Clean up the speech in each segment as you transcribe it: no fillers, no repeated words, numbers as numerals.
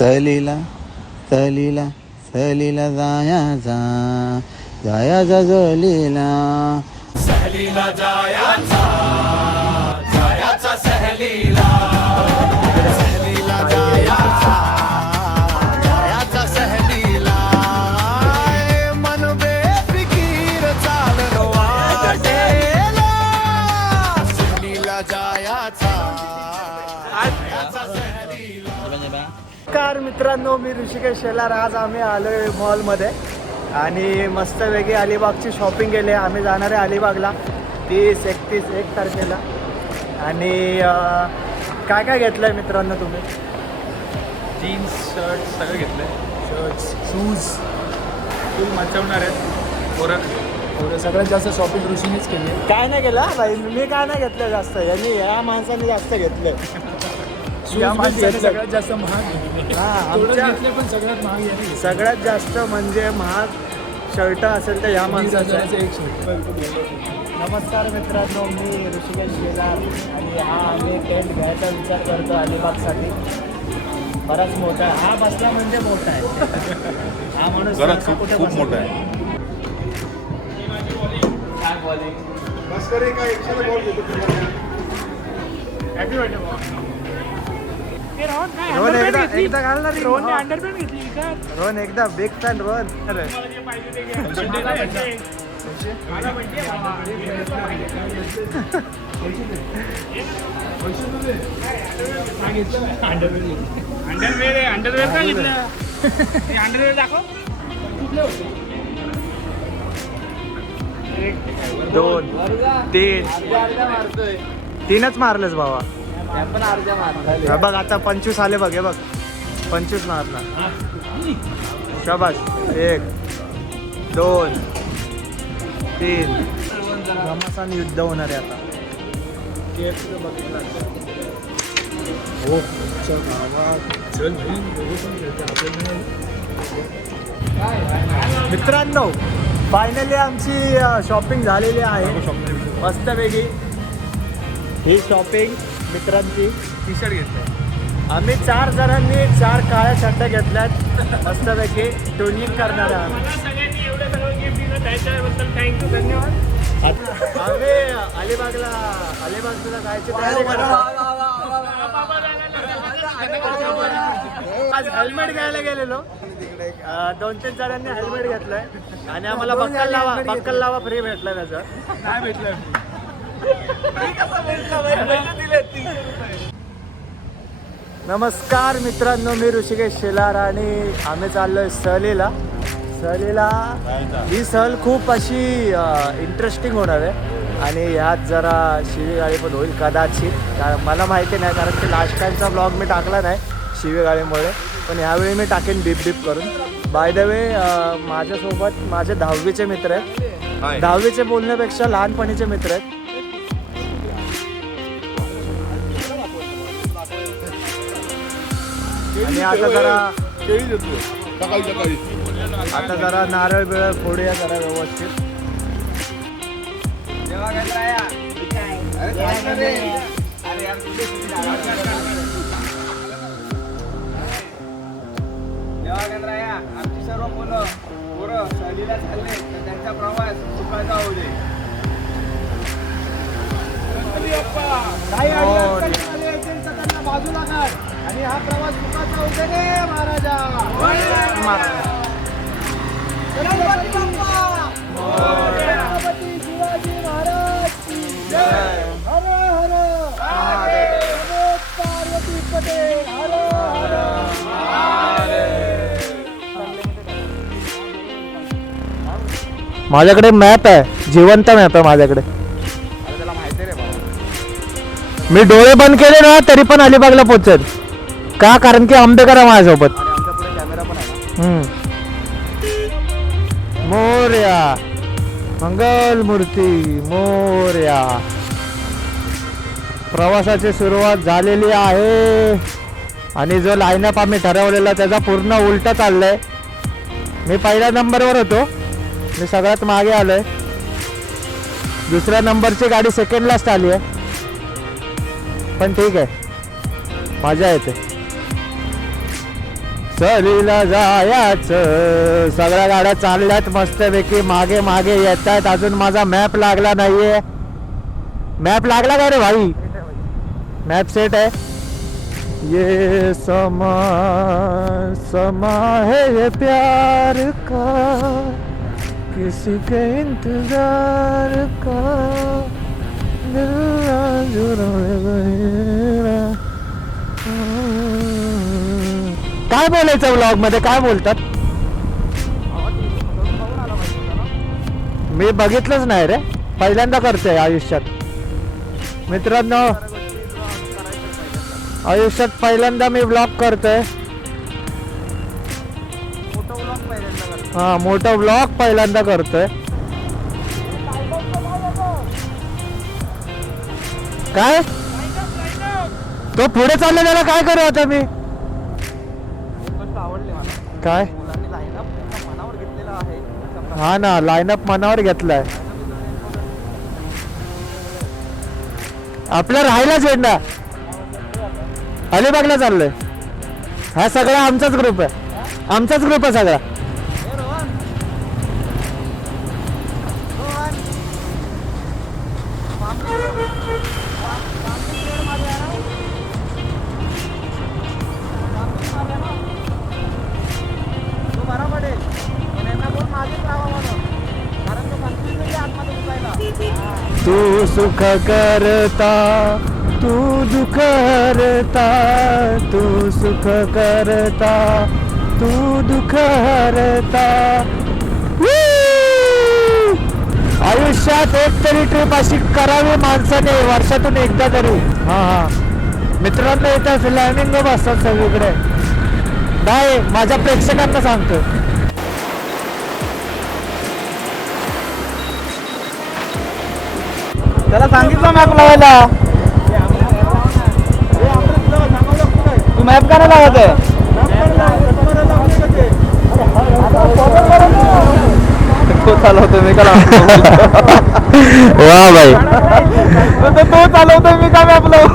सहलीला सहलीला सहलीला जायाचा जायाचा सहलीला सहलीला जायाचा जायाचा सहलीला सहलीला जायाचा जायाचा सहलीला मन बेफिकीर चाललो वाटेला सहलीला जायाचा जायाचा सहलीला. नमस्कार मित्रांनो, मी ऋषिकेश शेलार. आज आम्ही आलोय मॉलमध्ये आणि मस्तपैकी अलिबागची शॉपिंग केली आहे. आम्ही जाणार आहे अलिबागला 30-31 तारखेला. आणि काय काय घेतलं आहे मित्रांनो तुम्ही? जीन्स शर्ट सगळं घेतलं आहे. शर्ट्स शूज फुल मचवणार आहेत पोरं. सगळ्यात जास्त शॉपिंग ऋषीनेच केली. काय नाही केलं भाई, मी काय नाही घेतलं जास्त. यांनी या माणसाने जास्त घेतलंय. या माणसाने सगळ्यात जास्त महाग घेतले. आमच्या घेतले पण सगळ्यात महाग याने सगळ्यात जास्त म्हणजे महाग शर्ट असेल तर या माणसाचं आहे. एक शर्ट. नमस्कार मित्रांनो, मी ऋषिकेश शेलार आणि हा आम्ही टेंट घ्यायचा विचार करतो अलिबागसाठी. बराच मोठा आहे हा. बसला म्हणजे मोठा आहे हा माणूस. कुठे खूप मोठा आहे. रोहन एकदा घालणार. रोहन एकदा बिग फॅन रोहन. अंडरवेअर का घेतलं? अंडरवेअर दाखव. 2 3 3च मारलेस बाबा. बघ आता 25 आले. बघ हे बघ 25 मारला. शाबास. 1 2 3 घमासान युद्ध होणार आहे आता. मित्रांनो, फायनली आमची शॉपिंग झालेली आहे मस्तपैकी. ही शॉपिंग मित्रांची. टी शर्ट घेतलं. आम्ही 4 जणांनी 4 काळ्या शर्ट घेतल्यात मस्तपैकी. ट्युनिंग करणार आहे आम्ही. सगळ्यांनी एवढं सगळं गिफ्ट दिलं त्याच्याबद्दल थँक्यू, धन्यवाद. आम्ही अलिबागला जायची तयारी करतो. आज हेल्मेट घ्यायला गेलेलो. 2-3 जणांनी हेल्मेट घेतलंय आणि आम्हाला बक्कल लावा फ्री भेटलं त्याचं. काय भेटलं? नमस्कार मित्रांनो, मी ऋषिकेश शेलार आणि आम्ही चाललोय सहलीला. ही सहल खूप अशी इंटरेस्टिंग होणार आहे आणि ह्यात जरा शिवीगाळी पण होईल कदाचित. मला माहिती नाही, कारण की लास्ट टाईमचा ब्लॉग मी टाकला नाही शिवीगाळीमुळे, पण ह्यावेळी मी टाकेन बीप करून. बाय द वे, माझ्यासोबत माझे 10वीचे मित्र आहेत. 10वीचे बोलण्यापेक्षा लहानपणीचे मित्र आहेत. आणि आता जरा नारळ बिरळ फोडूया जरा व्यवस्थित. आमची सर्व पोरं सहलीला चालले तर त्यांचा प्रवास सुखाचा होऊ दे. सगळ्यांना बाजूला काढ आणि हा प्रवास सुखाचा होऊ दे रे महाराजा. छत्रपती शिवाजी महाराज की जय. हर हर महादेव. पार्वती पटेल. हर हर महादेव. माझ्याकडे मॅप आहे, जिवंत मॅप आहे माझ्याकडे. मी डोळे बंद केले ना तरी पण अलिबागला पोहोचेल. का? कारण की आंबेकर आहे माझ्यासोबत. मोरया मंगल मूर्ती मोरया. प्रवासाची सुरुवात झालेली आहे आणि जो लाईनअप आम्ही ठरवलेला त्याचा पूर्ण उलटा चाललंय. मी पहिल्या नंबरवर होतो, मी सगळ्यात मागे आलोय. दुसऱ्या नंबरची गाडी सेकंड लास्ट आली आहे, पण ठीक आहे, मजा येते. सहलीला जायचं. सगळ्या गाड्या चालल्यात मस्तपैकी, मागे मागे येत आहेत. अजून माझा मॅप लागला नाहीये. मॅप लागला का रे भाई? मॅप सेट आहे. ये समा समा है ये प्यार का, किसी के इंतजार का, दिल काय बोलायचं व्लॉग मध्ये? काय बोलतात? मी बघितलंच नाही रे, पहिल्यांदा करतोय आयुष्यात. मित्रांनो, आयुष्यात पहिल्यांदा मी व्लॉग करतोय. हा, मोठा व्लॉग पहिल्यांदा करतोय. काय तो पुढे चालला, त्याला काय करू आता मी? काय? हा ना, लाईनअप मनावर घेतलाय. आपला राहिला झेंडा अलिबागला चाललोय. हा सगळा आमचाच ग्रुप आहे, आमचाच ग्रुप आहे सगळा. तू सुख करता, तू दुःख हरता, तू सुख करता, तू दुःख हरता. आयुष्यात एक तरी ट्रिप अशी करावी माणसाने, वर्षातून एकदा तरी. हा हा मित्रांनो, इथं फ्लॅमिंगो बसतात सगळीकडे. काय माझ्या प्रेक्षकांना सांगतो, त्याला सांगितलं मॅप लावायला. तू मॅप का नाही लावत आहे? तो चालवतो मी का लावतो? वा भाई, तो चालवतोय मी का मॅप लावू?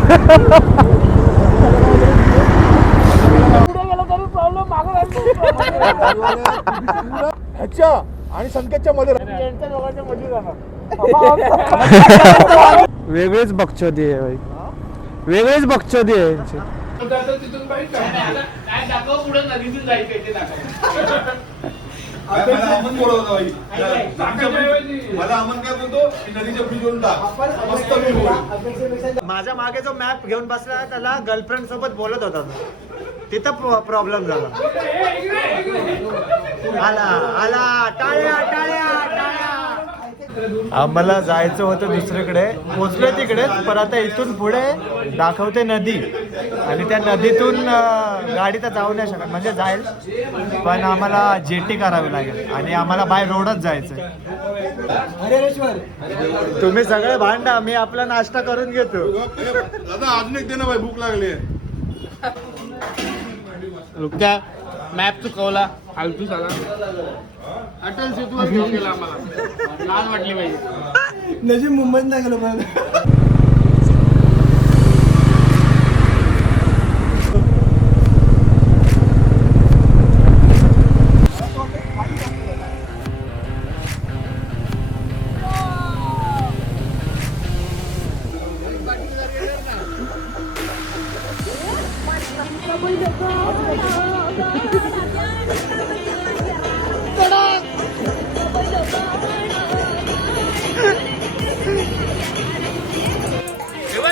ह्याच्या आणि संकेतच्या मध्ये वेगळीच बकचोदी आहे भाई, वेगळीच बकचोदी आहे यांची. काय दाखव पुढे नदीतून जायचं ते दाखव. मला अमन काय बोलतो, नदीच्या ब्रिजवरून मस्त. माझ्या मागे जो मॅप घेऊन बसला त्याला गर्लफ्रेंड सोबत बोलत होता, तिथं प्रॉब्लेम झाला. आला आला, टाळ्या टाळ्या टाळ्या. आम्हाला जायचं होतं दुसरीकडे, पोचलोय तिकडे, पण आता इथून पुढे दाखवते नदी, आणि त्या नदीतून गाडी तर जाऊ नाही शकत, म्हणजे जाईल पण आम्हाला जेटी करावी लागेल, आणि आम्हाला बाय रोडच जायचंय. तुम्ही सगळे भांडा, मी आपला नाश्ता करून घेतो. दादा अजून एक दे ना भाई, भूक लागली. रुक्या मॅप चुकवला, फालतू झाला. अटल सेतूवर घेऊन गेला आम्हाला, लाज वाटली पाहिजे. नजीब मुंबईत नाही गेलो पण.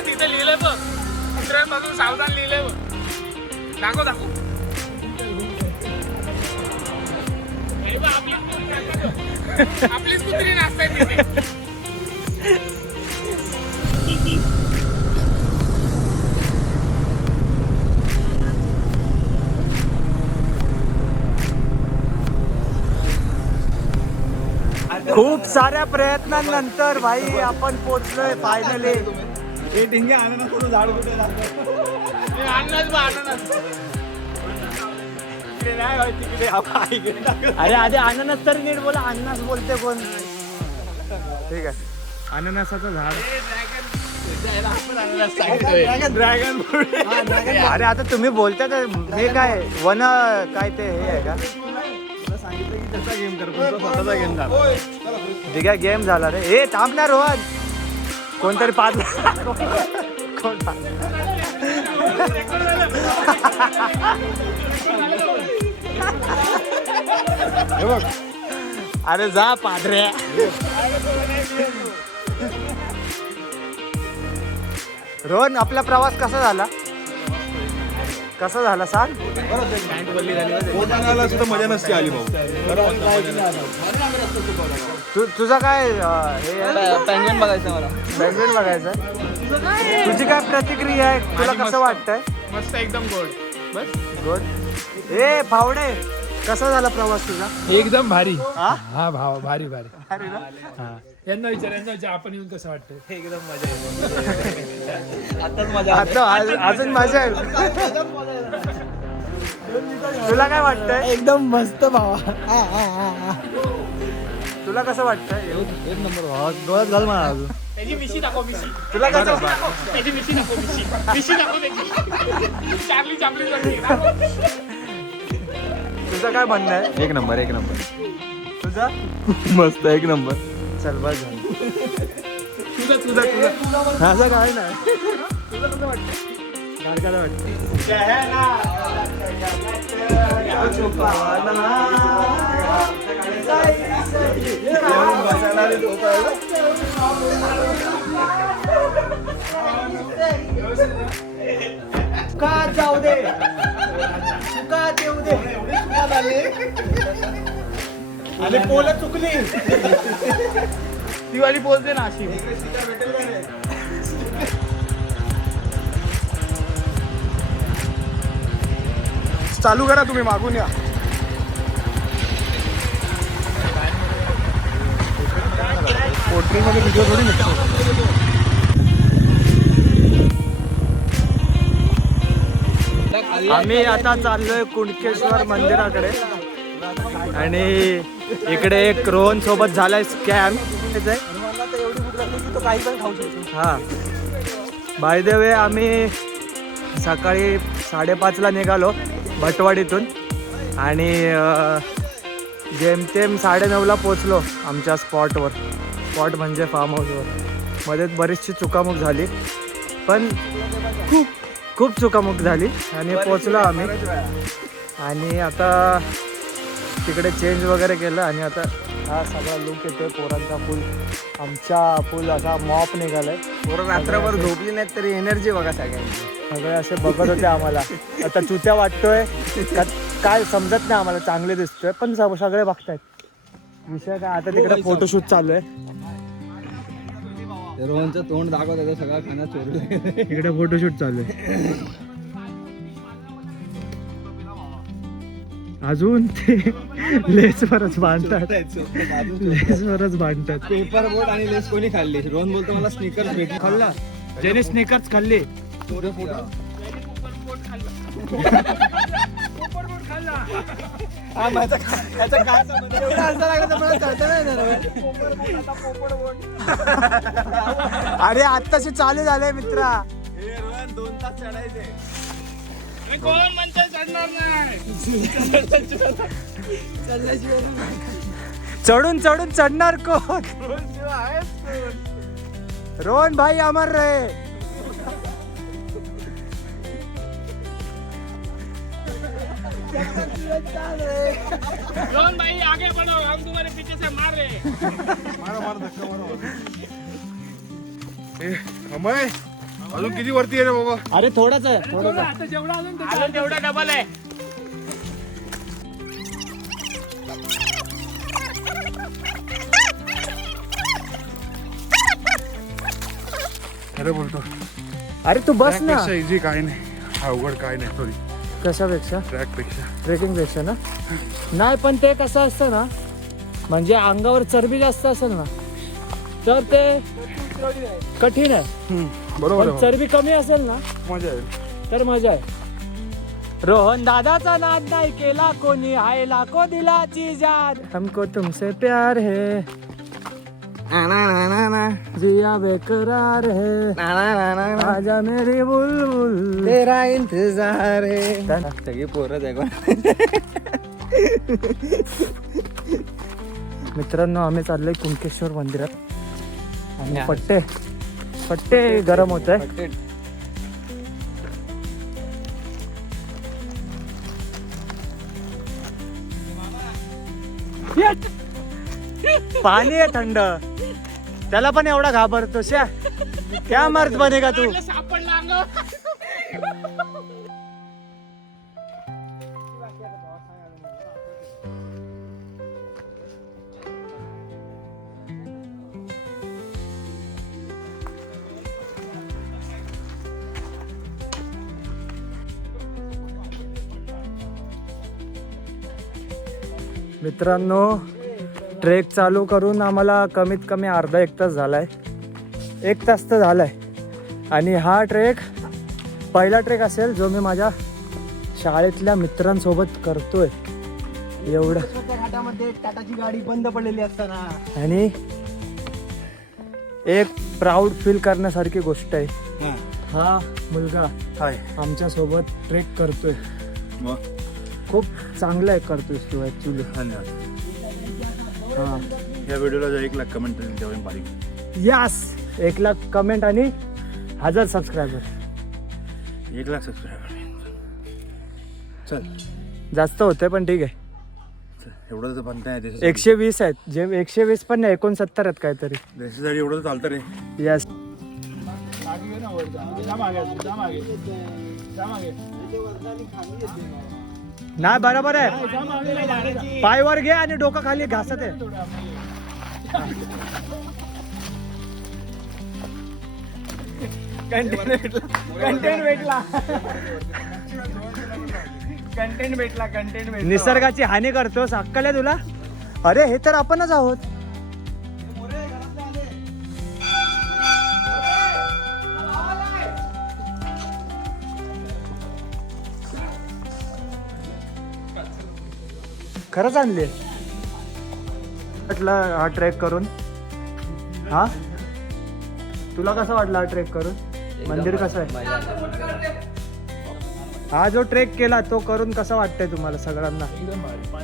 तिथं लिहिलंय बघ, मित्रांपासून सावधान लिहिलंय बघ. दाखव दाखव. आपलीच कुत्री नाचताय तिथे. खूप साऱ्या प्रयत्नांनंतर भाई आपण पोहोचलोय फायनली. हे ढिंगे अननस कुठं झाड कुठे लागतं? अननस बा अननस. अरे आधी अननस तरी नीट बोला, अननस बोलते कोण? ठीक आहे, अननसाचं झाड. ड्रॅगन अरे आता तुम्ही बोलता तर मी काय वन काय ते हे आहे का सांगितलं की त्याचा गेम कर पण तो स्वतःचा गेम झाला. ठीक आहे गेम झाला रे ए थांब ना रोहन कोणतरी पाच कोण हे बघ अरे जा पादऱ्या रोहन आपला प्रवास कसा झाला सांग पोटाला सुद्धा मजा नसते आली भाऊ. तुझा काय हे पेंगुइन बघायचं मला. पेंग्विन बघायचं तुझी काय प्रतिक्रिया आहे तुला कसं वाटतंय मस्त एकदम गोड बस गुड ए फावडे कसा झाला प्रवास तुझा एकदम भारी हा? हा भाव भारी भारी अरे ना? हा यांना विचार आपण येऊन कसं वाटतं एकदम मजा आताच मजा आता अजून मजा आहे तुला काय वाटतंय एकदम मस्त भावा. तुला कसं वाटतंय एक नंबर भावा डोळ्यात घाल मला अजून. त्याची मिशी दाखव मिशी तुला कसं त्याची मिशी दाखव मिशी दाखव त्याची चार्ली चापली तुझं काय म्हणणं आहे एक नंबर तुझा मस्त एक नंबर. चल बस झालं. असं काय नाही गाडगाला वाटतं का जाऊ दे का देऊ दे आणि पोलं चुकली. दिवाळी पोचते ना अशी. चालू करा तुम्ही मागून या. पोर्ट्रेटमध्ये व्हिडिओ थोडी निघतो. आम्ही आता चाललोय कुणकेश्वर मंदिराकडे आणि इकडे एक रोहन सोबत झालाय स्कॅम हा बाय द वे आम्ही सकाळी 5:30ला निघालो भटवाडीतून आणि जेमतेम 9:30ला पोचलो आमच्या स्पॉट म्हणजे फार्म हाऊसवर. मध्ये बरीचशी चुकामुक झाली पण खूप चुकामुक झाली आणि पोचलो आम्ही आणि आता तिकडे चेंज वगैरे केलं आणि आता हा सगळा लुक येतोय पोरांचा आमचा फुल असा मॉप निघालाय. पोरं रात्रभर झोपली नाहीत तरी एनर्जी बघा सगळ्यांची. सगळे असे बघत होते आम्हाला आता चुत्या वाटतोय काय समजत नाही आम्हाला चांगले दिसतोय पण सगळे बघतायत. विषय काय आता तिकडे फोटोशूट चालू आहे. रोहनचं तोंड दाखव त्याचा सगळा खाना चोरलं. इकडे फोटोशूट चालू आहे. अजून ते लेसवरच बांधतात पेपर बोट आणि लेस कोणी खाल्ली. रोहन बोलतो मला स्निकर्स भेटले. खाल्ला ज्याने स्नेकर्स खाल्ले अरे आत्ताशी चालू झालंय मित्रा. रोहन 2 तास चढायचे. कोण म्हणतं चढणार नाही चढून चढणार कोण रोहन भाई अमर रहे. रोहन भाई आगे बढ़ो हम तुम्हारे पीछे से मार रहे अमय अजून किती वरती आहे रे बाबा. अरे थोडाच आहे थोडाच आहे. आता जेवढा अजून तेवढा डबल आहे. अरे बोलतो अरे तू बस ना. इझी काय नाही अवघड काय नाही. सॉरी कशापेक्षा ट्रॅक पेक्षा ट्रेकिंग पेक्षा ना नाही पण ते कसं असतं ना म्हणजे अंगावर चरबी जास्त असेल ना तर ते कठीण आहे. बरोबर पण चरबी कमी असेल ना मजा आहे. तर मजा आहे. रोहन दादाचा नाद नाही केला कोणी आहे लाखो दिलाची जान हमको तुमसे प्यार है जिया बेकरार है आजा मेरी बुलबुल तेरा इंतजार है. सगळी पोरच आहे मित्रांनो आम्ही चाललोय कुणकेश्वर मंदिरात आणि पट्टे गरम होत आहे. पाणी आहे थंड, त्याला पण एवढा घाबरतो श्या. क्या मर्द बनेगा तू. सापडला अंगावर. मित्रांनो ट्रेक चालू करून आम्हाला कमीत कमी अर्धा एक तास झालाय. 1 तास तर झालाय. आणि हा ट्रेक पहिला ट्रेक असेल जो मी माझ्या शाळेतल्या मित्रांसोबत करतोय. एवढं घाटामध्ये टाटाची गाडी बंद पडलेली असताना आणि एक प्राऊड फील करण्यासारखी गोष्ट आहे. हा मुलगा आमच्या सोबत ट्रेक करतोय. खूप चांगलं आहे करतोय तू ऍक्च्युली. हा या व्हिडिओला जर 1 लाख कमेंट तेव्हा बारीक. यस 1 लाख कमेंट आणि 1000 सबस्क्रायबर. 1 लाख सबस्क्रायबर चल. जास्त होते पण ठीक आहे. एवढं तर बनता आहे 120 आहेत. जे 120 पण नाही 69 आहेत काहीतरी. देशासाठी एवढं तर चालतं रे. यस मागे घे ना वर जा मागे. नाही बरोबर आहे. पाय वर घे आणि डोकं खाली घासत आहे. कंटेंट भेटला. निसर्गाची हानी करतोस अक्कल आहे तुला. अरे हे तर आपणच आहोत. खरंच आणले वाटलं हा ट्रेक करून. हा तुला कसं वाटलं हा ट्रेक करून. मंदिर कसं आहे. हा जो ट्रेक केला तो करून कसं वाटतंय तुम्हाला सगळ्यांना.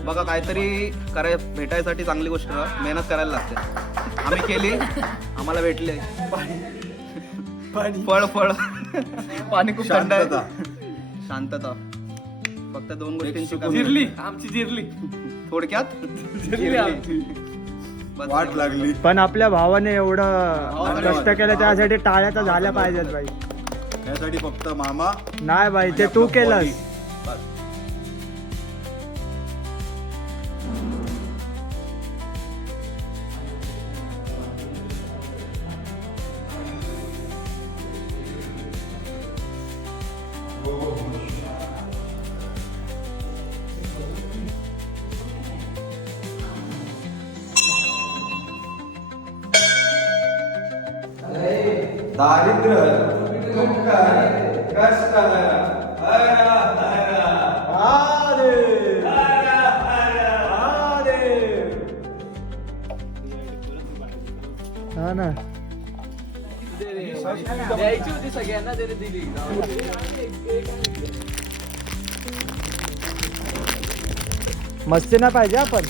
बघा काहीतरी भेटायसाठी चांगली गोष्ट मेहनत करायला लागते. आम्ही केली आम्हाला भेटले फळ पाणी खूप थंड आहे. शांतता फक्त 2 गोष्टींची जिरली आमची जिरली थोडक्यात वाट लागली. पण आपल्या भावाने एवढं कष्ट केलं त्यासाठी टाळ्या तर झाल्या पाहिजेत बाई. त्यासाठी फक्त मामा नाही बाई ते तू केलंस. हा ना द्यायची होती सगळ्यांना तरी दिली. मस्ती ना पाहिजे आपण.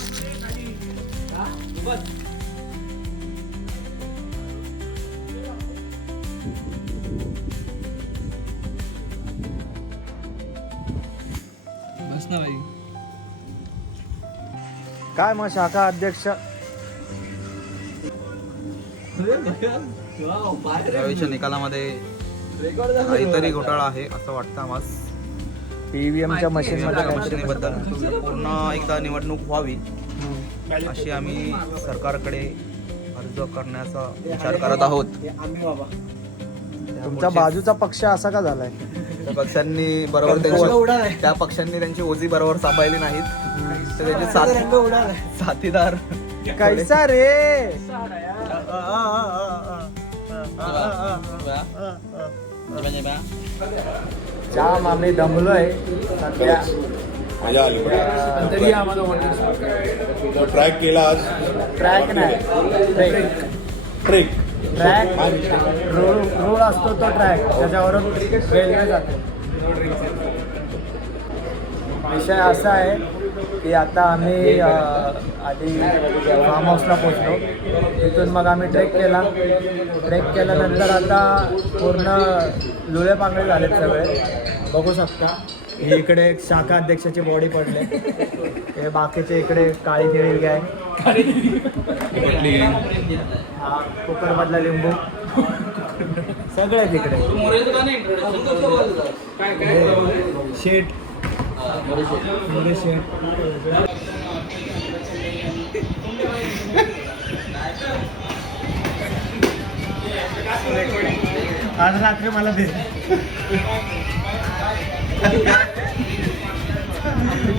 काय मग शाखा अध्यक्ष यावेळीच्या निकालामध्ये काहीतरी घोटाळा आहे असं वाटतं आम्हाला. ईव्हीएमच्या मशीन मध्ये काहीतरी मशीनबद्दल पूर्ण एकदा निवडणूक व्हावी अशी आम्ही सरकारकडे अर्ज करण्याचा विचार करत आहोत. तुमच्या बाजूचा पक्ष असा का झालाय. त्या पक्षांनी बरोबर त्या पक्षांनी त्यांची ओझी बरोबर सांभाळली नाहीत. तर त्याचे साथीदार कैसा रे. जाम आम्ही दमलोय सध्या. मजा आली. तरी आम्हाला वॉटर ट्रॅक केला आज. ट्रॅक नाही ट्रेक. ट्रॅक रोड असतो तो ट्रॅक त्याच्यावरून रेल्वे जाते. विषय असा आहे की आता आम्ही आधी फार्म हाऊसला पोचलो. तिथून मग आम्ही ट्रेक केल्यानंतर आता पूर्ण लुळे पांगळे झालेत सगळे. बघू शकता हे इकडे एक शाखा अध्यक्षाची बॉडी पडले. हे बाकीचे इकडे काळी केळी गॅंग, हा कुकरमधला लिंबू सगळे तिकडे. शेट शेट आज रात्री मला दे.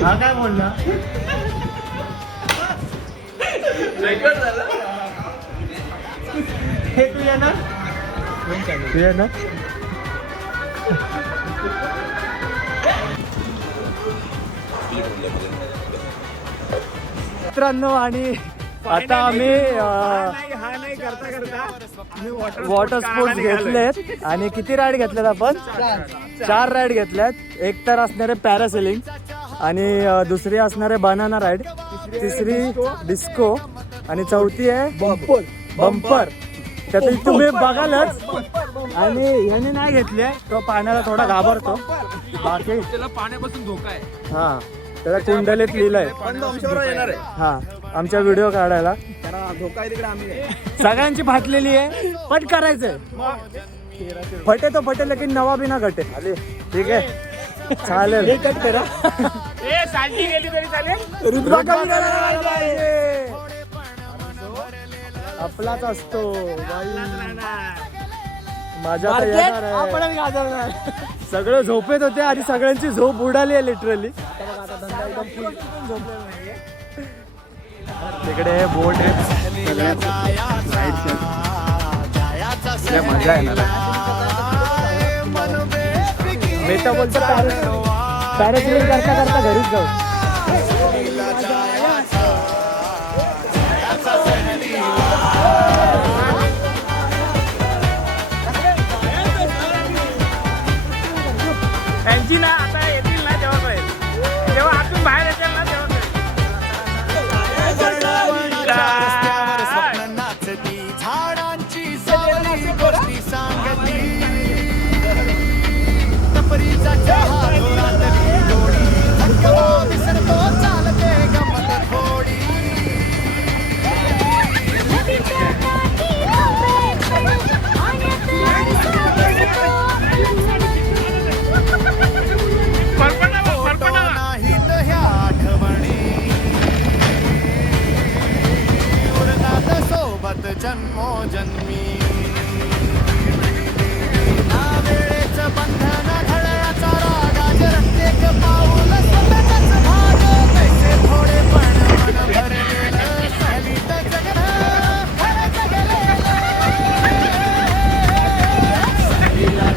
हा काय बोलला? हे तू येणार? तू येणार? मित्रांनो आणि आता आम्ही वॉटर स्पोर्ट्स घेतलेत. आणि किती राईड घेतलेत आपण? 4 राईड घेतल्यात. एक तर असणार आहे पॅरासेलिंग आणि दुसरी असणार आहे बनाना राईड, तिसरी डिस्को आणि चौथी आहे बंपर. त्यातली तुम्ही बघालच. आणि याने नाही घेतले तो पाण्याला थोडा घाबरतो. बाकी त्याला पाण्यापासून धोका आहे. हा त्याला कुंडलीत लिहिलंय. हा आमच्या व्हिडिओ काढायला धोका आहे तिकडे आम्ही. सगळ्यांची फाटलेली आहे पण करायचंय. फटे तो फटे लेकिन नवा बिना घटे. आले ठीक आहे चालेल. कट करा. सालटी गेली तरी चालेल. रुतबा कमी करायला पाहिजे. आपलाच असतो माझ्या आता येणार आहे. सगळे झोपेत होते आणि सगळ्यांची झोप उडाली आहे लिटरली. तिकडे बोट आहे. मजा येणार. मी तर बोलतो पॅरासेलिंग करता करता घरीच जाऊ. त्यांची ना आता येतील ना जेव्हा कळेल. जेव्हा आतून बाहेर येतील ना तेव्हा जन्मोजन्मी वेळेचं बंधन घड्याळाचा रागाज रस्तेक पाऊल स्वतःच भाग पैसे थोडे पण मन भरलेलं सहलीत जगणं खरं जगलेलं सहलीला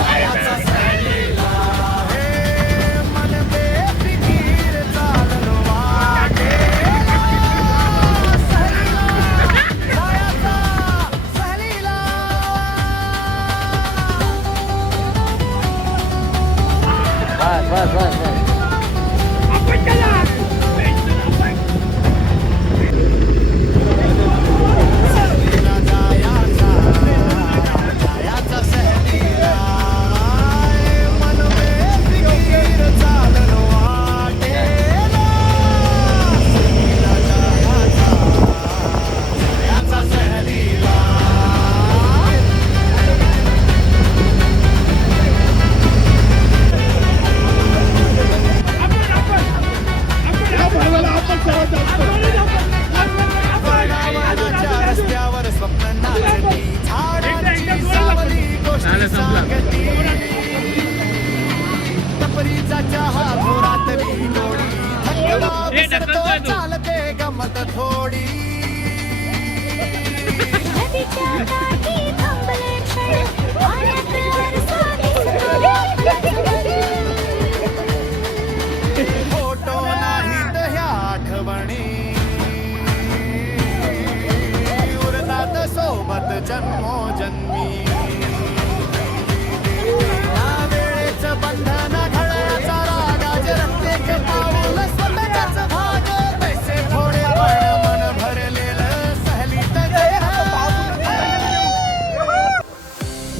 जायचा सहलीला हे मन बेफिकीर चाललो वाटे बस बस बस. चालते गमत थोडी फोटो नाहीत ह्या आठवणी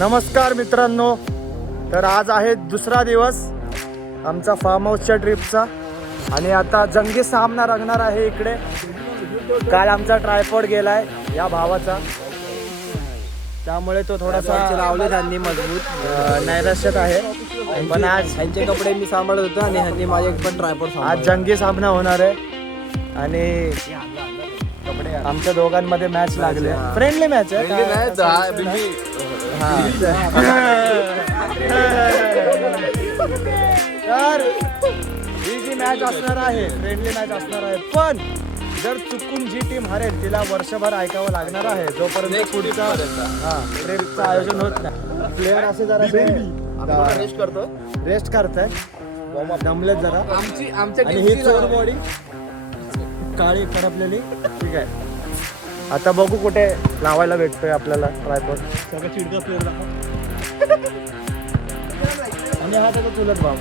नमस्कार मित्रांनो, तर आज आहे दुसरा दिवस आमचा फार्म हाऊसच्या ट्रिपचा आणि आता जंगी सामना रंगणार आहे इकडे. काल आमचा ट्रायपॉड गेलाय या भावाचा, त्यामुळे तो थोडासा लावले त्यांनी मजबूत नैराश्यात आहे. पण आज ह्यांचे कपडे मी सांभाळत होतो आणि ह्यांनी माझे पण ट्रायपॉड आज जंगी सामना होणार आहे आणि आमच्या दोघांमध्ये मॅच लागले. फ्रेंडली मॅच आहे. तर ही जी मॅच असणार आहे फ्रेंडली मॅच असणार आहे, पण जर चुकून जी टीम हरेल तिला वर्षभर ऐकावं लागणार आहे जोपर्यंत पुढचा ट्रिपचं आयोजन होत नाही. प्लेअर असे जरा रेस्ट करताय, दमलेत जरा. आणि ही चोर बॉडी काळी करपलेली. ठीक आहे, आता बघू कुठे लावायला भेटतोय आपल्याला ट्रायपॉड. सगळं चिडका प्लेअर दाखव. आणि हा त्याचा चुलत भाव.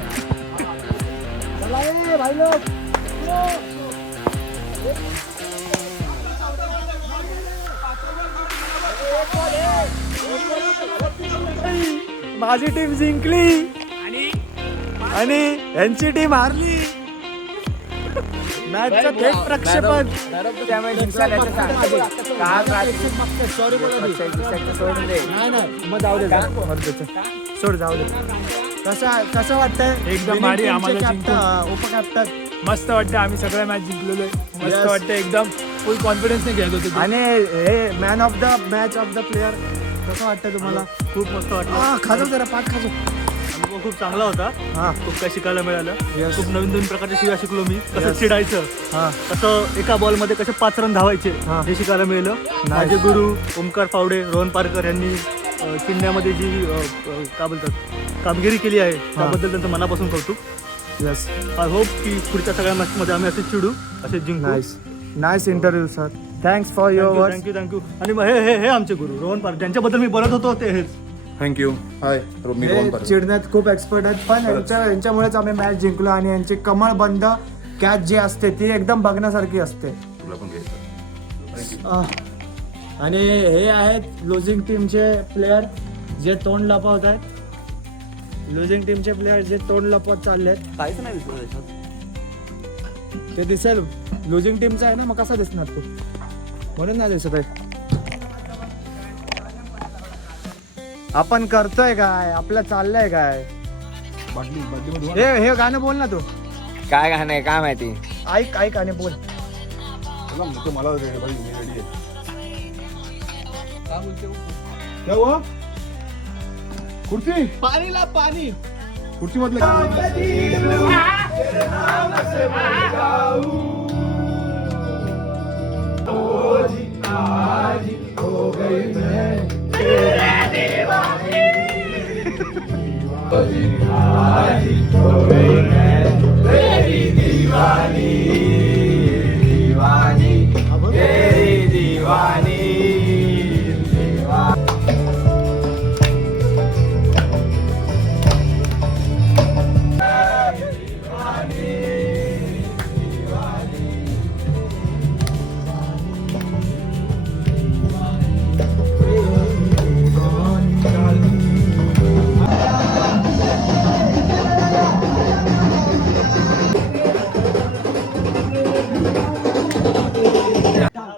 चला ए भाई लोक. माझी टीम जिंकली आणि यांची टीम हारली. मॅचचं थेट प्रक्षेपण. नाही मग जाऊ दे, सोड जाऊ दे. कसं वाटतंय एकदम भारी. आम्हाला उपकॅप्टन मस्त वाटतं. आम्ही सगळ्या मॅच जिंकलेलो आहे. मस्त वाटतं, एकदम फुल कॉन्फिडन्सने खेळत होतो. आणि हे man of the match of the player कसं वाटतं तुम्हाला? खूप मस्त वाटलं. खाजो जरा पाठ खाजो. अनुभव खूप चांगला होता. हा खूप काही शिकायला मिळालं. Yes. खूप नवीन नवीन प्रकारच्या शिव्या शिकलो मी. कसं Yes. चिडायचं, हा कसं एका बॉलमध्ये कसे 5 रन धावायचे हा. हे शिकायला मिळालं. माझे गुरु ओमकार फावडे, रोहन पारकर यांनी चिंध्यामध्ये जी काय बोलतात कामगिरी केली आहे त्याबद्दल त्यांचं मनापासून कौतुक. येस. आय होप की पुढच्या सगळ्या मॅचमध्ये आम्ही असेच चिडू, असेच जिंकू. Nice nice interview sir. Thanks for your words. Thank you. आणि मग हे आमचे गुरु रोहन पारकर ज्यांच्याबद्दल मी बोलत होतो ते हेच. थँक्यू. हाय मी रोहन हे पारकर. चिडण्यात खूप एक्सपर्ट आहेत, पण यांच्यामुळेच आम्ही मॅच जिंकलो. आणि यांची कमळबंद कॅच जी असते ती एकदम बघण्यासारखी असते. तुला पण घ्यायचं. आणि हे आहेत लुझिंग टीमचे प्लेयर जे तोंड लपवत आहेत. लुझिंग टीमचे प्लेयर जे तोंड लपवत चालले आहेत. काहीच नाही दिसलं त्याच्यात. ते दिसेल. लुझिंग टीमचं आहे ना, मग कसं दिसणार तू? म्हणून नाही दिसत आहे. आपण करतोय काय, आपलं चाललंय काय? हे गाणं बोल ना तू. काय गाणं आहे काय माहिती. ऐक आणि बोल. मला रेडी आहे. खुर्ची पाणीला पाणी. खुर्ची मधलं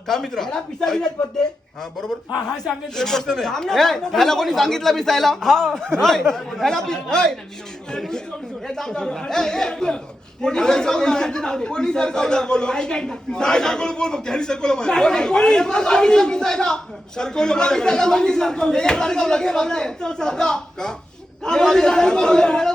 का मित्रा? हा बरोबर. ह्याला कोणी सांगितलं पिसायला? सरकवलं